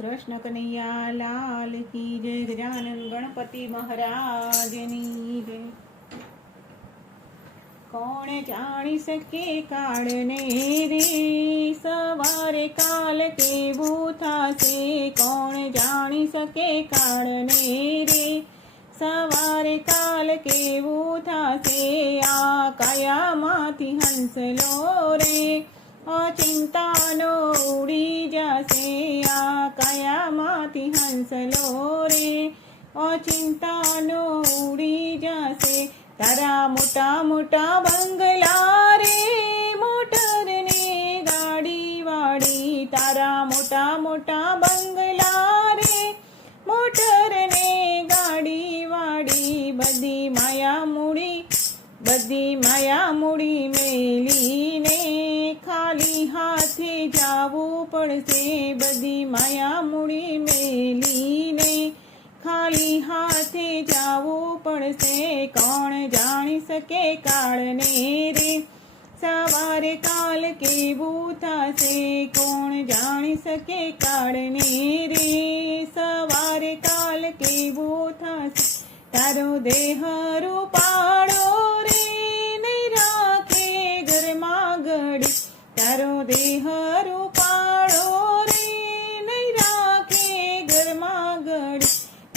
કૃષ્ણ કનૈયા લાલ કી જય ગજાનન ગણપતિ મહારાજની જય કોણ જાણી શકે કાળને રે સવારે કાલ કેવું થાશે કોણ જાણી શકે કાળને રે સવારે કાલ કેવું થાશે આ કયામાંથી હંસલો રે અચિંતાનો ઉડી જશે આ કયામાંથી હંસલો રે અચિંતાનો ઉડી જશે તારા મોટા મોટા બંગલા રે મોટર ને ગાડી વાળી તારા મોટા મોટા બંગલા રે મોટર ને ગાડી વાળી બધી માયા મૂડી બધી માયા મૂડી મેલીને ખાલી હાથે જાવું પડશે. બધી માયા મૂડી મેલીને ખાલી હાથે જાવું પડશે. કોણ જાણી શકે કાળને રે? સવારે કાલ કેવું થશે? કોણ જાણી શકે કાળને રે? સવારે કાલ કેવું થશે? તારો દેહ રૂપાળો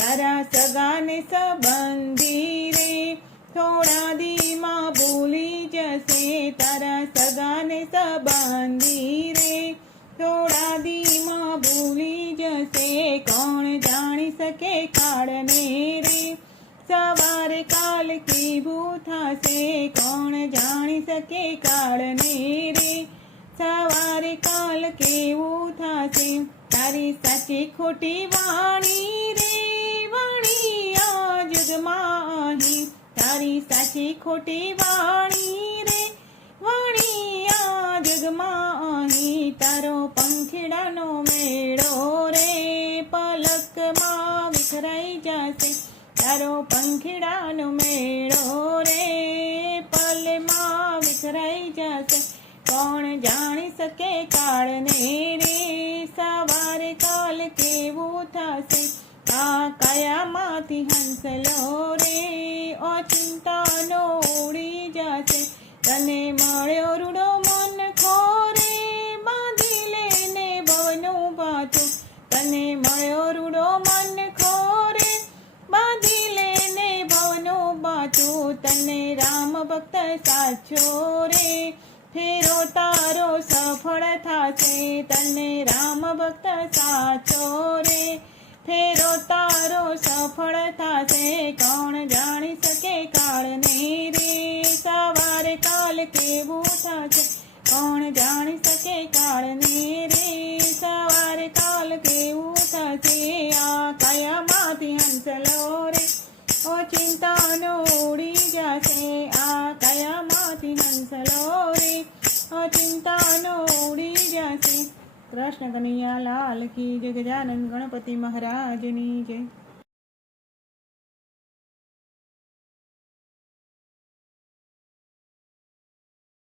તારા સગાને સંબંધી રે થોડા દીમાં ભૂલી જશે. તારા સગાને સંબંધી રે થોડા દીમાં ભૂલી જશે. કોણ જાણી શકે કાળને રે? સવારે કાલ કેવું થશે. કોણ જાણી શકે કાળને રે? સવારે કાલ કેવું થશે? તારી સાચી ખોટી વાણી રે. તારી સાચી ખોટી વાણી રે. વાણી આ જગમાં અહીં તારો પંખીડાનો મેળો રે. પલકમાં વિખરાઈ જશે તારો પંખીડાનો મેળો રે. પલમાં વિખરાઈ જશે કોણ જાણી શકે કાળને રે. સવારે કાલ કેવું થશે? આ કયામાંથી હંસલો રે અચિંતાનો ઉડી જશે. તને મળ્યો રૂડો મન ખોરે, બાંધી લેને ભવનું પાછું. તને મળ્યો રૂડો મન ખોરે, બાંધી લેને ભવનો પાછું. તને રામ ભક્ત સાચો રે, ફેરો તારો સફળ થશે. તને રામ ભક્ત સાચો રે ફેરો તારો સફળ થાશે કોણ જાણી શકે કાળને રે સવારે કાલ કેવું થશે કોણ જાણી શકે કાળને રે સવારે કાલ કેવું થશે આ કયામાંથી હંસલો રે ઓ ચિંતાનો ઉડી જશે આ કયામાંથી હંસલો રે ઓ ચિંતાનો ઉડી જશે કૃષ્ણ કનૈયા લાલ કી જય ગજાનંદ ગણપતિ મહારાજની જય.